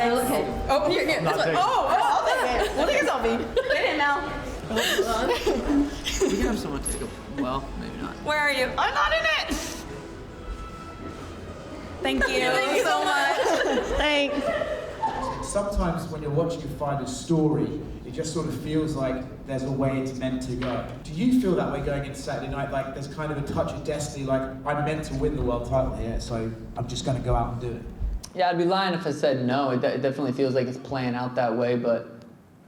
Okay. Oh, here. This one. I'll take it. We'll take a selfie. Get in now. We can have someone take a. Well, maybe not. Where are you? I'm not in it. Thank you. Thank you so much. Thanks. Sometimes when you're watching a fighter's story, it just sort of feels like there's a way it's meant to go. Do you feel that way going into Saturday night? Like there's kind of a touch of destiny, like I'm meant to win the world title here, so I'm just going to go out and do it? Yeah, I'd be lying if I said no. It definitely feels like it's playing out that way, but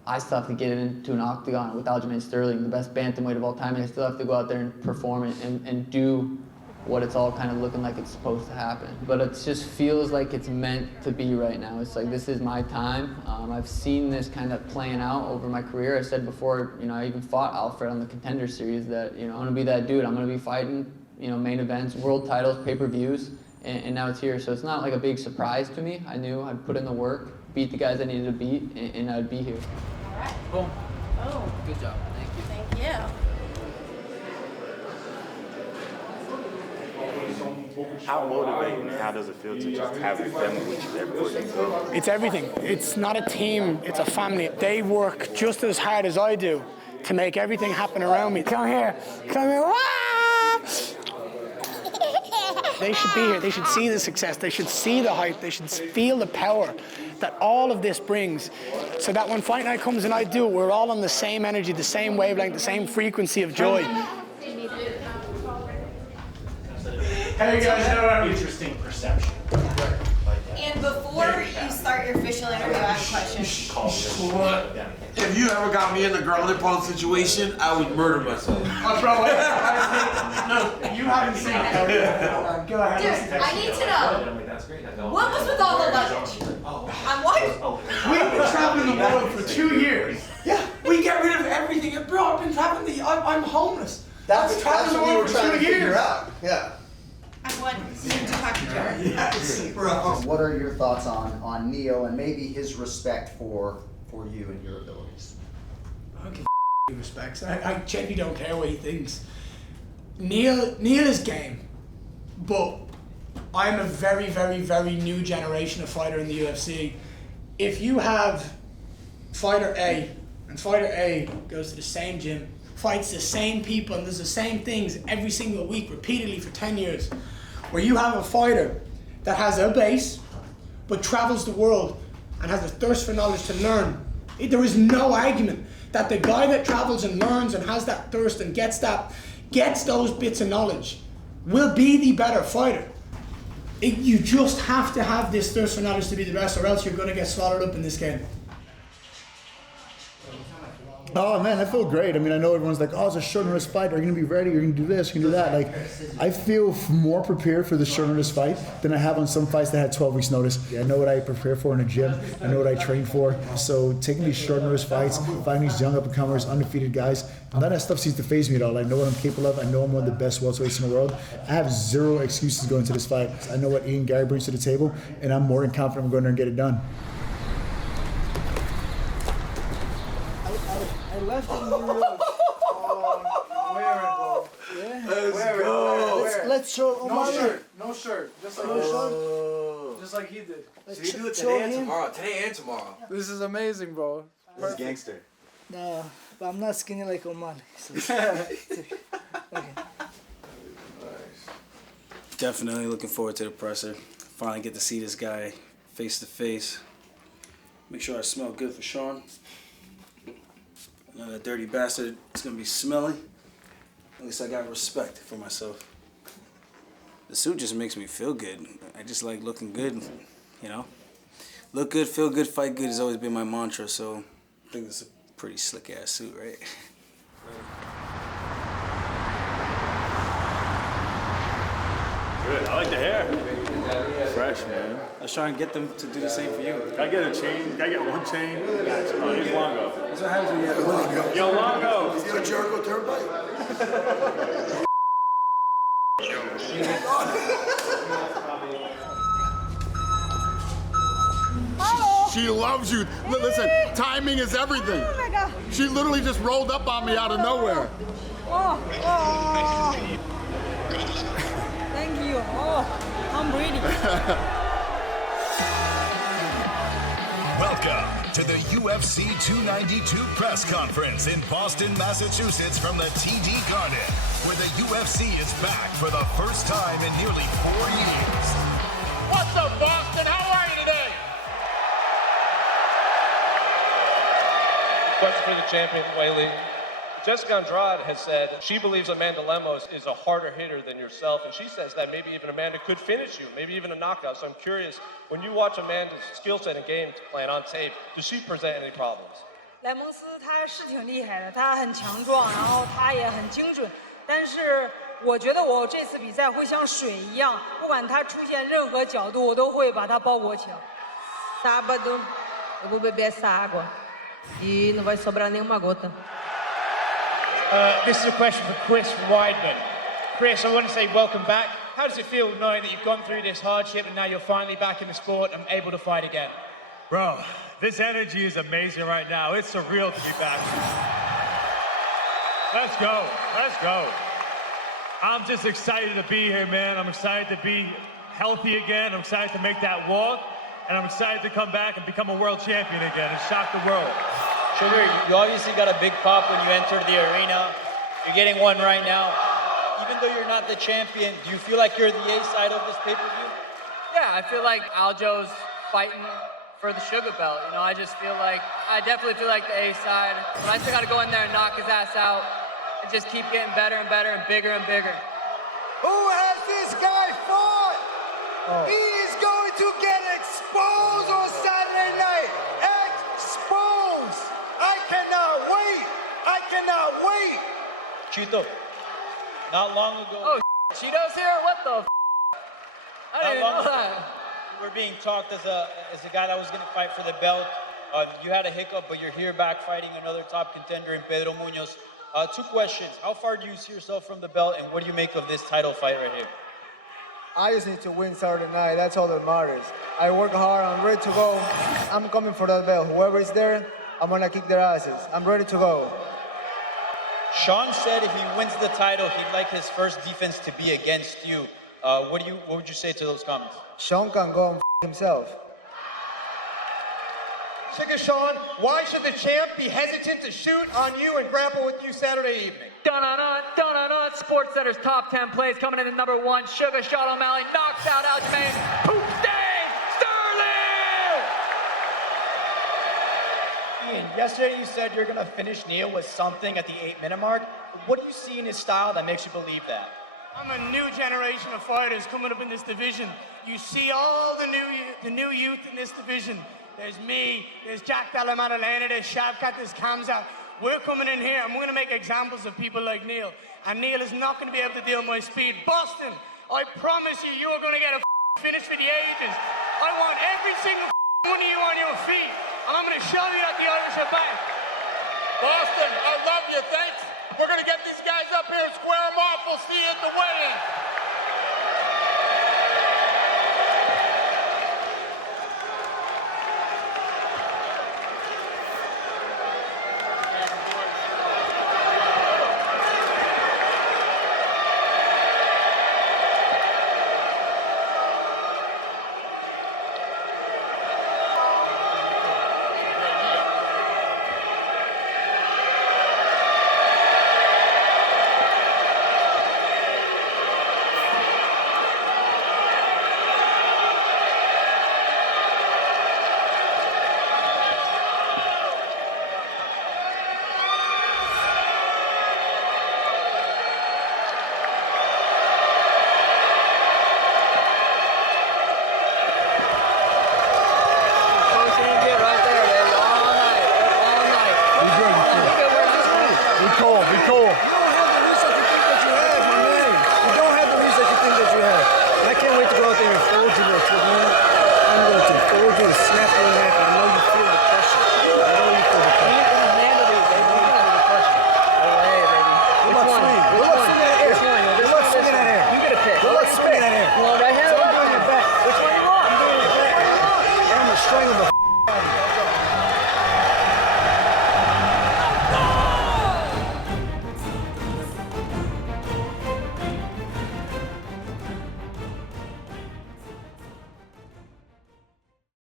I still have to get into an octagon with Aljamain Sterling, the best bantamweight of all time, and I still have to go out there and perform it and do what it's all kind of looking like it's supposed to happen. But it just feels like it's meant to be right now. It's like, this is my time. I've seen this kind of playing out over my career. I said before, I even fought Alfred on the Contender Series that, I'm gonna be that dude. I'm gonna be fighting, main events, world titles, pay-per-views, and now it's here. So it's not like a big surprise to me. I knew I'd put in the work, beat the guys I needed to beat, and I'd be here. All right. Boom. Oh. Good job, thank you. Thank you. How motivating and how does it feel to just have your family with you everywhere you go? It's everything. It's not a team, it's a family. They work just as hard as I do to make everything happen around me. Come here, come here. Wah! They should be here. They should see the success. They should see the hype. They should feel the power that all of this brings, so that when fight night comes and I do it, we're all on the same energy, the same wavelength, the same frequency of joy. Hey guys, interesting perception. And before you start your official interview, I have a question. If you ever got me in a girl pose situation, I would murder myself. Bro, no, you haven't seen it. Go ahead. Dude, I need to know, what was with all the luggage? I'm what? We've been traveling the world for 2 years. Yeah, we get rid of everything. And bro, I've been traveling I'm homeless. That's I've been traveling what the we were world for trying 2 to figure years. out. Yeah. I want you to talk to Jared. Yes, bro. What are your thoughts on Neil and maybe his respect for you and your abilities? I don't give a respects. I genuinely don't care what he thinks. Neil is game, but I'm a very, very, very new generation of fighter in the UFC. If you have fighter A, and fighter A goes to the same gym, fights the same people, and does the same things every single week, repeatedly for 10 years, where you have a fighter that has a base, but travels the world and has a thirst for knowledge to learn, there is no argument that the guy that travels and learns and has that thirst and gets those bits of knowledge will be the better fighter. You just have to have this thirst for knowledge to be the best, or else you're going to get swallowed up in this game. Oh man, I feel great. I mean, I know everyone's like, oh, it's a short notice fight. Are you gonna be ready? You're gonna do this, you're gonna do that. Like, I feel more prepared for the short notice fight than I have on some fights that had 12 weeks notice. I know what I prepare for in the gym. I know what I train for. So taking these short notice fights, fighting these young up and comers, undefeated guys, none of that stuff seems to faze me at all. I know what I'm capable of. I know I'm one of the best welterweights in the world. I have zero excuses going into this fight. I know what Ian Gary brings to the table, and I'm more than confident I'm going there and get it done. I left in New York. Wearable. Yeah. Let's go. Let's show Omar. No shirt. Just like Just like he did. Should we do it today and tomorrow? Today and tomorrow. This is amazing, bro. This is gangster. No, but I'm not skinny like Omar. So. Okay. Definitely looking forward to the presser. Finally get to see this guy face to face. Make sure I smell good for Sean. That dirty bastard is gonna be smelly. At least I got respect for myself. The suit just makes me feel good. I just like looking good, Look good, feel good, fight good has always been my mantra, so I think this is a pretty slick ass suit, right? Good, I like the hair. Fresh, man. I was trying to get them to do the same for you. Can I get a chain? Can I get one chain? Gotcha. Oh, here's Longo. That's what happens when you have Longo. Yo, Longo! Is he a Jericho Turnpike? She loves you. Listen, timing is everything. Oh my God. She literally just rolled up on me out of nowhere. Oh. Thank you. Oh, I'm breathing. to the UFC 292 press conference in Boston, Massachusetts from the TD Garden, where the UFC is back for the first time in nearly 4 years. What's up, Boston? How are you today? Question for the champion, Weili. Jessica Andrade has said she believes Amanda Lemos is a harder hitter than yourself, and she says that maybe even Amanda could finish you, maybe even a knockout. So I'm curious, when you watch Amanda's skill set and game plan on tape, does she present any problems? 莱蒙斯他是挺厉害的，他很强壮，然后他也很精准。但是我觉得我这次比赛会像水一样，不管他出现任何角度，我都会把他包裹起来。Sábado eu vou beber essa água e não vai sobrar nenhuma gota. This is a question for Chris Weidman. Chris, I want to say welcome back. How does it feel knowing that you've gone through this hardship and now you're finally back in the sport and able to fight again? Bro, this energy is amazing right now. It's surreal to be back. Let's go. Let's go. I'm just excited to be here, man. I'm excited to be healthy again. I'm excited to make that walk. And I'm excited to come back and become a world champion again and shock the world. Sugar, you obviously got a big pop when you entered the arena. You're getting one right now. Even though you're not the champion, do you feel like you're the A side of this pay-per-view? Yeah, I feel like Aljo's fighting for the sugar belt. You know, I definitely feel like the A side. But I still got to go in there and knock his ass out and just keep getting better and better and bigger and bigger. Who has this guy fought? He is going to get exposed on Saturday night. Exposed! I cannot wait! I cannot wait! Chito, not long ago. Oh, Cheeto's here? What the I didn't know that. You were being talked as a guy that was going to fight for the belt. You had a hiccup, but you're here back fighting another top contender in Pedro Munoz. 2 questions. How far do you see yourself from the belt, and what do you make of this title fight right here? I just need to win Saturday night. That's all that matters. I work hard. I'm ready to go. I'm coming for that belt. Whoever is there, I'm going to kick their asses. I'm ready to go. Sean said if he wins the title, he'd like his first defense to be against you. What would you say to those comments? Sean can go and himself. Sugar Sean, why should the champ be hesitant to shoot on you and grapple with you Saturday evening? Dun-dun-dun, Sports Center's top 10 plays coming in at number 1. Sugar Sean O'Malley knocks out Aljamain Sterling! Ian, yesterday you said you're going to finish Neil with something at the 8-minute mark. What do you see in his style that makes you believe that? I'm a new generation of fighters coming up in this division. You see all the new youth in this division. There's me, there's Jack Della Maddalena, there's Shavkat, there's Kamzat. We're coming in here and we're going to make examples of people like Neil. And Neil is not going to be able to deal with my speed. Boston, I promise you, you're going to get a finish for the ages. I want every single one of you on your feet. And I'm going to show you that the Irish are back. Boston, I love you. Thanks. We're going to get these guys up here and square them off. We'll see you at the wedding. Strangle the